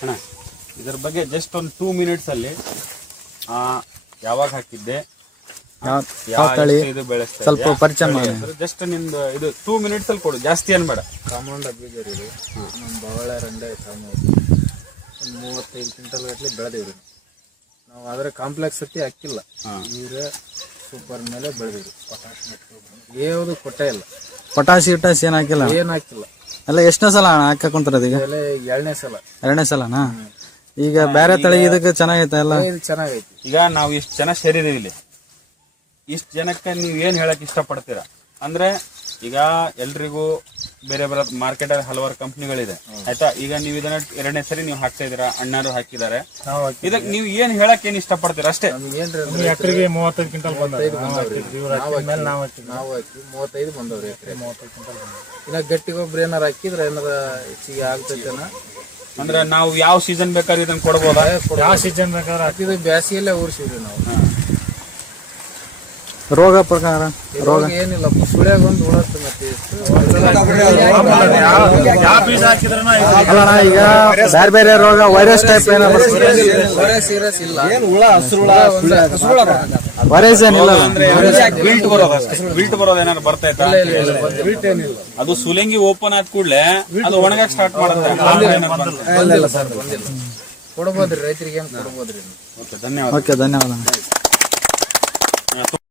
ಅಣ್ಣ ಇದ್ರ ಬಗ್ಗೆ ಜಸ್ಟ್ ಒಂದು 2 ಮಿನಿಟ್ಸ್ ಅಲ್ಲಿ ಯಾವಾಗ ಹಾಕಿದ್ದೆ, ಯಾವ ತಳಿ ಇದು ಬೆಳೆಸ್ತಾ ಸ್ವಲ್ಪ ಪರಿಚಯ ಮಾಡಿ. ಜಸ್ಟ್ ನಿಂದು ಇದು 2 ಮಿನಿಟ್ಸ್ ಅಲ್ಲಿ ಕೊಡು, ಜಾಸ್ತಿ ಏನ್ಬೇಡ. ಕಾಮೌಂಡ್ ಬೀಜ ರೀ ನಮ್ಮ ಬವಳ ರಂಡೆ ಕಾಮೌಂಡ್ 35 ಕ್ವಿಂಟಲ್ ಗಟ್ಟಲೆ ಬೆಳೆದಿವ್ರಿ ನಾವು. ಆದ್ರೆ ಕಾಂಪ್ಲೆಕ್ಸ್ ಸತಿ ಹಾಕಿಲ್ಲ, ಯೂರಿಯಾ ಸೂಪರ್ ಮೇಲೆ ಬೆಳೆದಿವ್ರಿ. ಯಾವುದು ಕೊಟ್ಟೆ ಇಲ್ಲ, ಪೊಟಾಶ್ ಗಿಟಾಶ್ ಏನ್ ಹಾಕಿಲ್ಲ, ಏನ್ ಹಾಕಿಲ್ಲ. ಎಲ್ಲ ಎಷ್ಟನೇ ಸಲ ಹಾಕ ಕುಂತಾರ ಈಗ? 2ನೇ ಸಲನಾ? ಈಗ ಬೇರೆ ತಳಿ ಇದಕ್ಕೆ ಚೆನ್ನಾಗೈತೆ ಎಲ್ಲ? ಇದು ಚೆನ್ನಾಗೈತಿ. ಈಗ ನಾವು ಇಷ್ಟು ಜನ ಸೇರಿದೀವಿ ಇಲ್ಲಿ, ಇಷ್ಟು ಜನಕ್ಕೆ ನೀವು ಏನ್ ಹೇಳಕ್ ಇಷ್ಟಪಡ್ತೀರಾ ಅಂದ್ರೆ, ಈಗ ಎಲ್ರಿಗೂ ಬೇರೆ ಬೇರೆ ಮಾರ್ಕೆಟ್ ಅಲ್ಲಿ ಹಲವಾರು ಕಂಪ್ನಿಗಳಿದೆ ಆಯ್ತಾ. ಈಗ ನೀವು ಇದನ್ನ 2ನೇ ಸರಿ ನೀವು ಹಾಕ್ತಾ ಇದೀರಾ, ಅಣ್ಣಾರು ಹಾಕಿದ್ದಾರೆ. ಇದಕ್ಕೆ ನೀವು ಏನ್ ಹೇಳಕ್ ಏನ್ ಇಷ್ಟಪಡ್ತೀರಾ ಅಷ್ಟೇ. ಎಕರೆಗೆ 35 ಕ್ವಿಂಟಲ್ ಬಂದವ್ರಿ. ನಾವು ಹಾಕಿ 35 ಬಂದವ್ರಿ ಎಕರೆ. 35 ಕ್ವಿಂಟಲ್ ಇನ್ನ ಗಟ್ಟಿ ಗೊಬ್ಬರ ಏನಾರ ಹಾಕಿದ್ರೆ ಏನಾರ ಹೆಚ್ಚಿಗೆ ಆಗ್ತೈತೆನ ಅಂದ್ರೆ ನಾವು ಯಾವ ಸೀಸನ್ ಬೇಕಾದ್ರೆ ಇದನ್ನ ಕೊಡ್ಬೋದಾ? ಯಾವ ಸೀಸನ್ ಬೇಕಾದ್ರೆ ಹಾಕಿದ್ರೆ ಬ್ಯಾಸಿಗೆಲ್ಲೇ ಊರಿಸಿವ್ರಿ ನಾವು. ರೋಗ ಪ್ರಕಾರ ರೋಗ ಏನಿಲ್ಲ, ಸುಳ್ಯಾಗ ಒಂದು ಉಳತ್ತೆ. ಮತ್ತೆ ಅಲ್ಲ ಈಗ ಬೇರೆ ಬೇರೆ ರೋಗ ವೈರಸ್ ಟೈಪ್ ಏನೋ ಸೀರಿಯಸ್ ಇಲ್ಲ, ವೈರಸ್ ಏನಿಲ್ಲ. ಬಿಲ್ಟ್ ಬರೋದು ಏನಾದ್ರು ಬರ್ತಾ ಇತ್ತ? ಅದು ಸುಲಂಗಿ ಓಪನ್ ಆದ ಕೂಡಲೇ ಅದು ಒಣಗಕ್ ಸ್ಟಾರ್ಟ್ ಮಾಡುತ್ತೆ. ಬಂದಿಲ್ಲ ಸರ್, ಬಂದಿಲ್ಲ. ಕೊಡ್ಬೋದ್ರಿ ರೈತರಿಗೆ, ಏನ್ ಕೊಡ್ಬೋದ್ರಿ. ಧನ್ಯವಾದ. ಓಕೆ, ಧನ್ಯವಾದ.